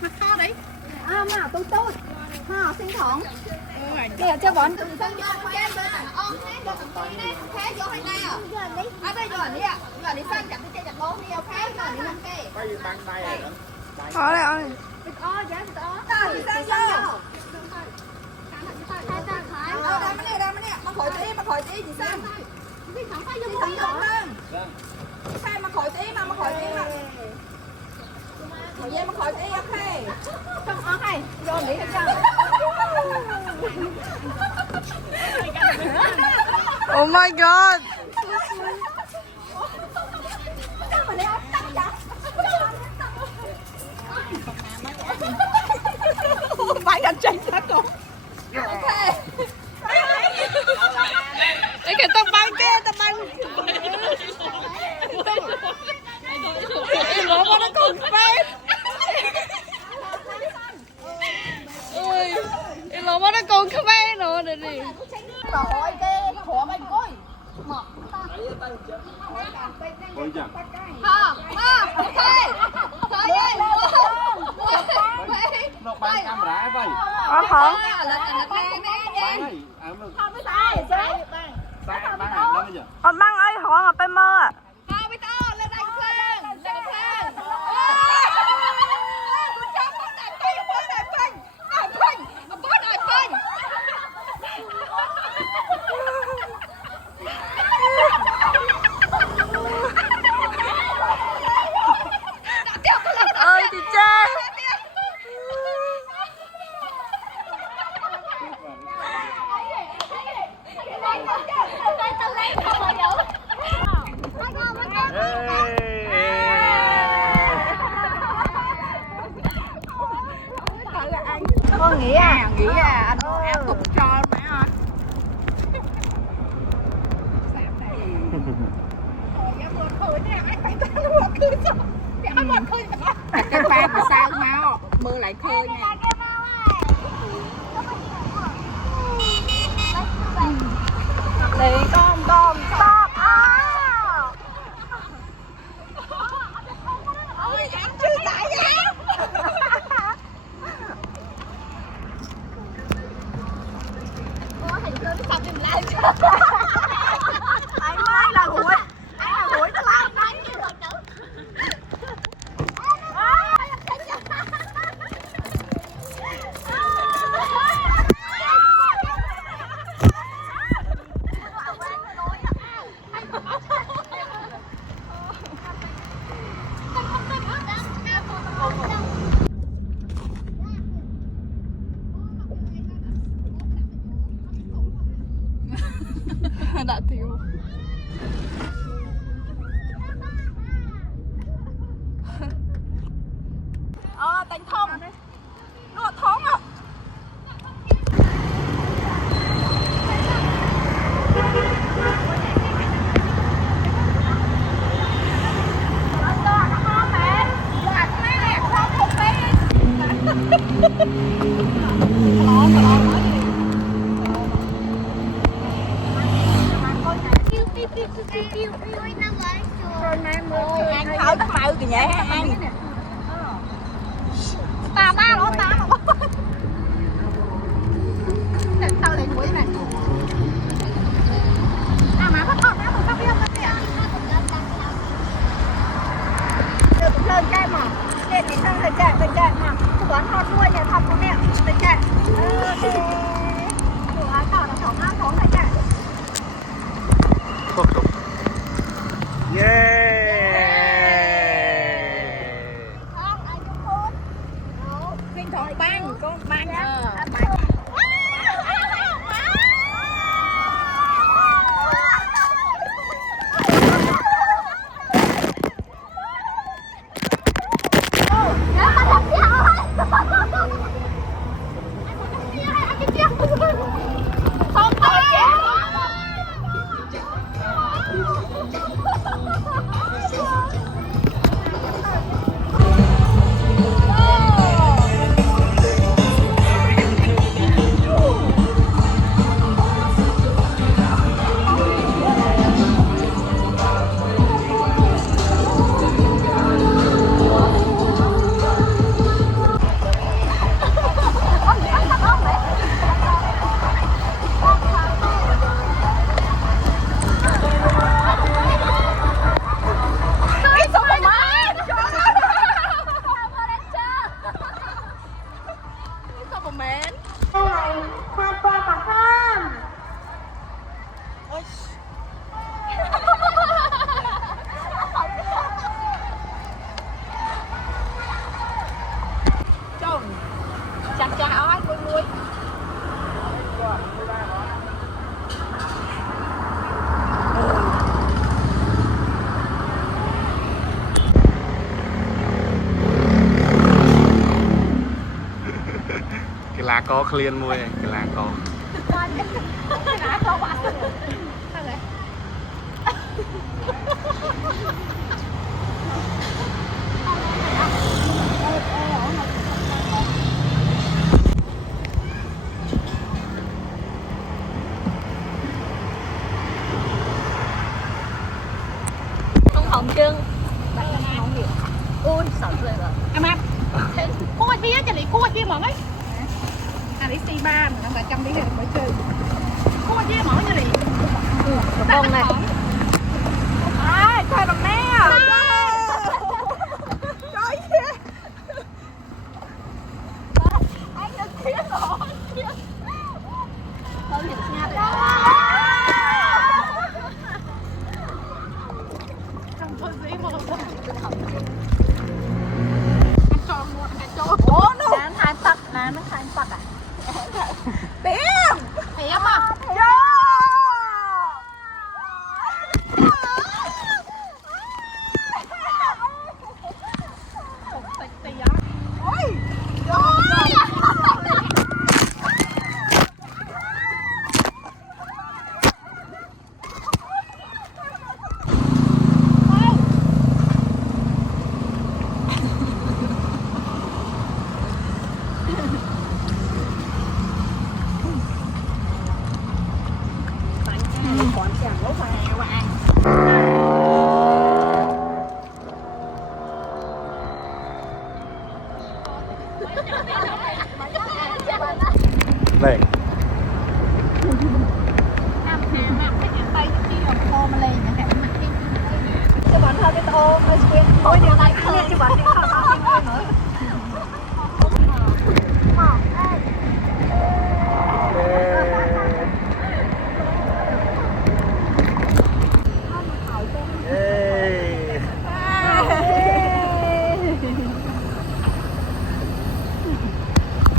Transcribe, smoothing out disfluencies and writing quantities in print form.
Mặt to đấy. À mà tôi. Ha, xin thẳng. Kìa cho bọn Vô trên bên thằng ôm thế vô thằng tôi đi. Thế vô hay đây à? À bây giờ đi ạ. Giờ đi sang chặt đi chặt bố đi ok. Giờ đi lên kê. Bay băng tay rồi đó. Ở đây, ở đây. thịt o giá thịt o. Đi sang vô. Đây mà nè. Mà khỏi tí gì sang. Đi thẳng vô lên. Sai mà khỏi tí mà khỏi tí mà. Vậy mà khỏi tí ok. Không o hay. Vô đi hết trơn. Oh my god. Phải cạnh tranh đó con. Ok. Cái kìa tao băng kia, tao băng. Em lỗ nó còn phép. Ôi, em lỗ nó còn phép nữa đây đi. Rồi cái khổ bên coi. Ôi dạ. Ok. Nó băng camera vậy. Có không? Băng này. Không có sai, chứ. Băng này đâu bây giờ? Ở băng ơi, họ ngập bên mơ à. Ơi chị Trang. Con nghĩ à? Anh em tục cho mẹ ơi. Cái ba mà sao mau mưa lại khơi nè. Để con stop. Ôi em chưa tại giá. Ủa hình như nó sập giùm lại. Ai là hủi. Nó lao đánh như rồi nữa. Đã thiếu. Thành thông. Nó thông à. Ăn thử tao mạo kìa vậy ha ăn. Ta lỗ ta mà bố. Tao lại đuổi này. À mà bắt con nó không biết không kìa. Được lên cái mà. Lên thì sang thời chạy mà. Tôi đoán hot luôn nhà thăm của mẹ. Thời chạy. Ok. Ủa tao là thỏng ăn thỏng thời chạy. Yeah. Kinh thọ băng, con băng à. mến. Hai qua cả ham. Chồng chặt chả ói vui vui. Cái lá có clean môi này, cái lá có. Đã có quả. Không hồng trưng. Ui, sợ rồi rồi. Em ăn. Cô ơi phía cho lý cô ơi phía mỏng ấy. À lý xì ba mà nó phải trong đi rồi mới chơi. Cô ơi phía mỏng như lý. Cái bông này. Ai coi bằng mẹ à. Trời ơi. Anh được phía rồi. Thôi thì nha. Không có gì mà không. Ủa nó Nán hai tắc, nán hai tắc à? Tiếng. Thấy không ạ? Ôi. Còn chẳng có phải bạn. Đây. Nam Hàn mà cái nhà tay cái kia mà lên nhà hẻm mà cái cho bọn thôi cái tô nó xuyên thôi điều này kia cho bọn